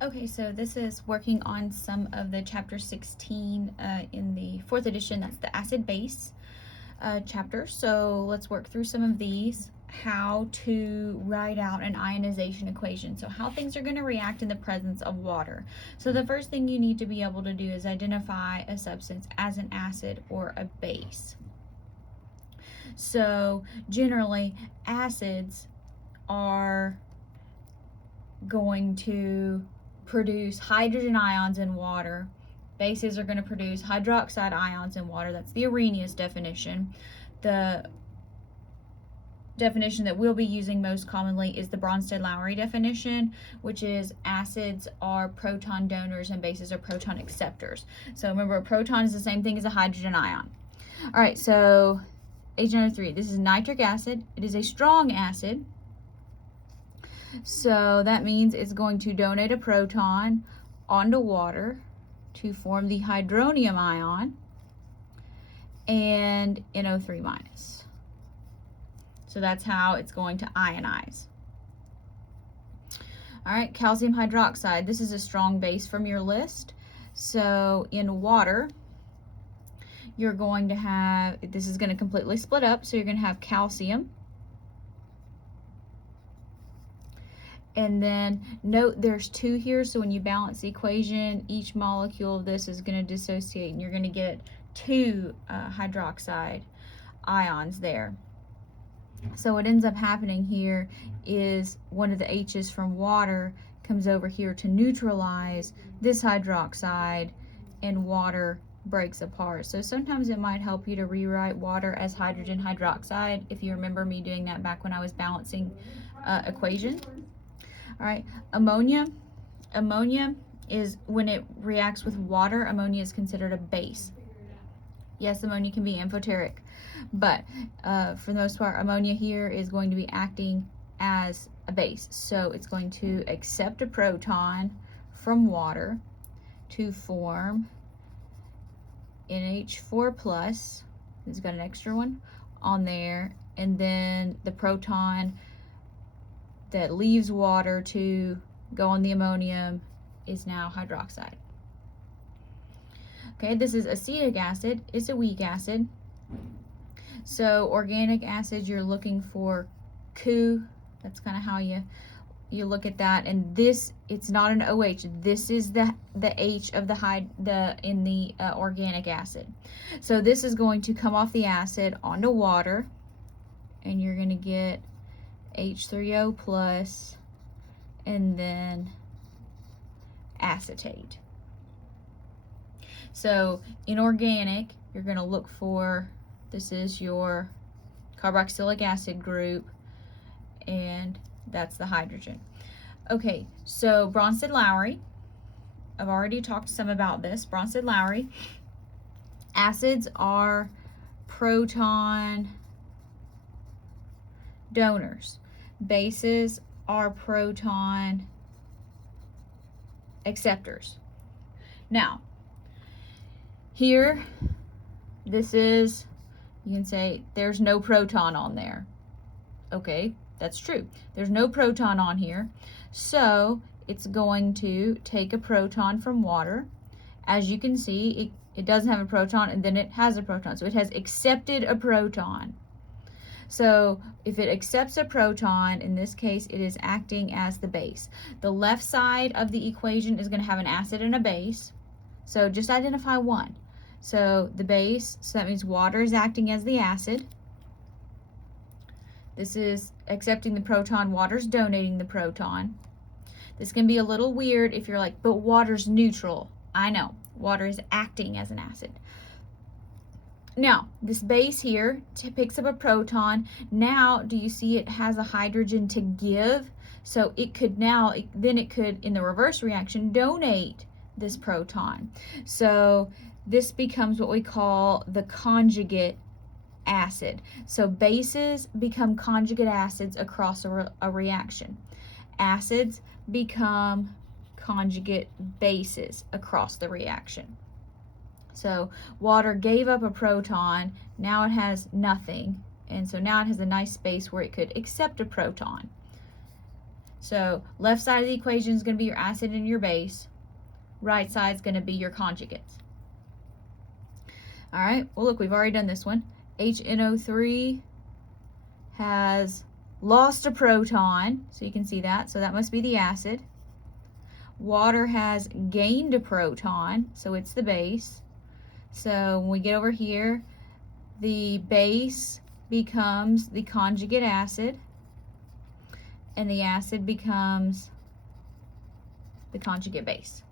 Okay, so this is working on some of the chapter 16 in the 4th edition. That's the acid base chapter. So let's work through some of these. How to write out an ionization equation. So how things are going to react in the presence of water. So the first thing you need to be able to do is identify a substance as an acid or a base. So generally, acids are going to produce hydrogen ions in water. Bases are going to produce hydroxide ions in water. That's the Arrhenius definition. The definition that we'll be using most commonly is the Bronsted-Lowry definition, which is acids are proton donors and bases are proton acceptors. So remember, a proton is the same thing as a hydrogen ion. All right, so H9O3, this is nitric acid. It is a strong acid. So that means it's going to donate a proton onto water to form the hydronium ion and NO3 minus. So that's how it's going to ionize. All right, calcium hydroxide. This is a strong base from your list. So in water, you're going to have, this is going to completely split up. So you're going to have calcium. And then note there's 2 here, so when you balance the equation, each molecule of this is going to dissociate, and you're going to get 2 hydroxide ions there. So what ends up happening here is one of the H's from water comes over here to neutralize this hydroxide, and water breaks apart. So sometimes it might help you to rewrite water as hydrogen hydroxide, if you remember me doing that back when I was balancing equation. All right, ammonia. Ammonia is, when it reacts with water, ammonia is considered a base. Yes, ammonia can be amphoteric, but for the most part, ammonia here is going to be acting as a base. So it's going to accept a proton from water to form NH4 plus. It's got an extra one on there, and then the proton that leaves water to go on the ammonium is now hydroxide. Okay, this is acetic acid. It's a weak acid. So organic acids, you're looking for Cu. That's kind of how you look at that. And this, it's not an OH. This is the H of in the organic acid. So this is going to come off the acid onto water, and you're going to get H3O plus, and then acetate. So in organic, you're going to look for, this is your carboxylic acid group, and that's the hydrogen. Okay, so Bronsted-Lowry, I've already talked some about this. Bronsted-Lowry, acids are proton donors. Bases are proton acceptors. Now, here, this is, you can say there's no proton on there. Okay, that's true. There's no proton on here. So it's going to take a proton from water. As you can see, it doesn't have a proton, and then it has a proton. So it has accepted a proton. So if it accepts a proton, in this case, it is acting as the base. The left side of the equation is going to have an acid and a base. So just identify one. So the base, so that means water is acting as the acid. This is accepting the proton, water's donating the proton. This can be a little weird if you're like, but water's neutral. I know, water is acting as an acid. Now, this base here picks up a proton. Now, do you see it has a hydrogen to give? So it could now, then it could, in the reverse reaction, donate this proton. So this becomes what we call the conjugate acid. So bases become conjugate acids across a reaction. Acids become conjugate bases across the reaction. So water gave up a proton, now it has nothing, and so now it has a nice space where it could accept a proton. So left side of the equation is going to be your acid and your base. Right side is going to be your conjugates. All right, well look, we've already done this one. HNO3 has lost a proton, so you can see that, so that must be the acid. Water has gained a proton, so it's the base. So when we get over here, the base becomes the conjugate acid, and the acid becomes the conjugate base.